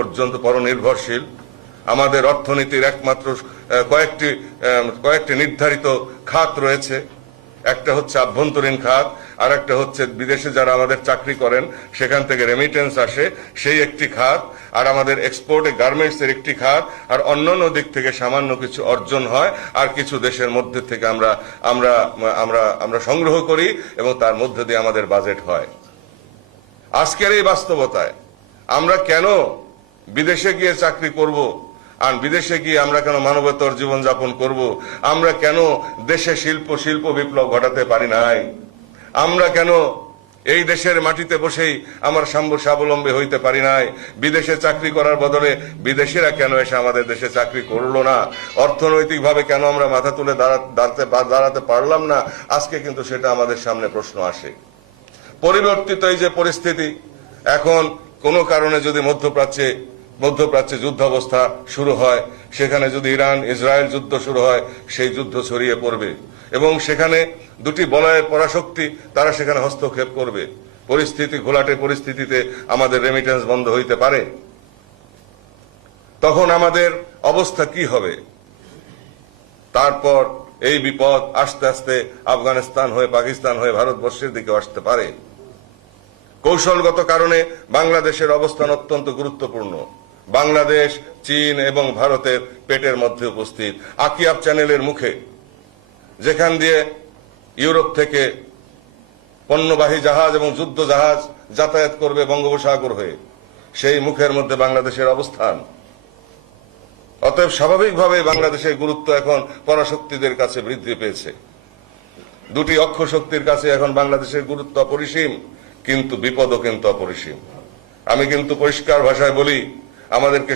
পর্যন্ত পরনির্ভরশীল। আমাদের অর্থনীতির একমাত্র কয়েকটি নির্ধারিত খাত রয়েছে। একটা হচ্ছে আভ্যন্তরীণ খাত, আর একটা হচ্ছে বিদেশে যারা আমাদের চাকরি করেন সেখান থেকে রেমিটেন্স আসে, সেই একটি খাত। আর আমাদের এক্সপোর্টে গার্মেন্টসের একটি খাত। আর অন্যান্য দিক থেকে সামান্য কিছু অর্জন হয়, আর কিছু দেশের মধ্যে থেকে আমরা আমরা আমরা আমরা সংগ্রহ করি এবং তার মধ্যে দিয়ে আমাদের বাজেট হয়। আজকের এই বাস্তবতায় আমরা কেন বিদেশে গিয়ে চাকরি করব, আর বিদেশে গিয়ে আমরা কেন মানবতর জীবনযাপন করব? আমরা কেন দেশে শিল্প বিপ্লব ঘটাতে পারি নাই? আমরা কেন এই দেশের মাটিতে বসেই আমার স্বাবলম্বী হইতে পারি নাই? বিদেশে চাকরি করার বদলে বিদেশিরা কেন এসে আমাদের দেশে চাকরি করলো না? অর্থনৈতিকভাবে কেন আমরা মাথা তুলে দাঁড়াতে পারলাম না? আজকে কিন্তু সেটা আমাদের সামনে প্রশ্ন আসে। পরিবর্তিত এই যে পরিস্থিতি, এখন কোনো কারণে যদি মধ্যপ্রাচ্যে যুদ্ধাবস্থা শুরু হয়, সেখানে যদি ইরান ইসরায়েল যুদ্ধ শুরু হয়, সেই যুদ্ধ ছড়িয়ে পড়বে এবং সেখানে দুটি বলয়ের পরাশক্তি তারা সেখানে হস্তক্ষেপ করবে। ঘোলাটে পরিস্থিতিতে আমাদের রেমিটেন্স বন্ধ হইতে পারে। তখন আমাদের অবস্থা কি হবে? তারপর এই বিপদ আস্তে আস্তে আফগানিস্তান হয়ে, পাকিস্তান হয়ে ভারতবর্ষের দিকে আসতে পারে। কৌশলগত কারণে বাংলাদেশের অবস্থান অত্যন্ত গুরুত্বপূর্ণ। বাংলাদেশ চীন এবং ভারতের পেটের মধ্যে উপস্থিত, আকিয়াব চ্যানেলের মুখে, যেখান দিয়ে ইউরোপ থেকে পণ্যবাহী জাহাজ এবং যুদ্ধ জাহাজ যাতায়াত করবে বঙ্গোপসাগর হয়ে, সেই মুখের মধ্যে বাংলাদেশের অবস্থান। অতএব স্বাভাবিকভাবে বাংলাদেশের গুরুত্ব এখন পরাশক্তিদের কাছে বৃদ্ধি পেয়েছে। দুটি অক্ষ শক্তির কাছে এখন বাংলাদেশের গুরুত্ব অপরিসীম, কিন্তু বিপদও কিন্তু অপরিসীম। আমি কিন্তু পরিষ্কার ভাষায় বলি, আমাদেরকে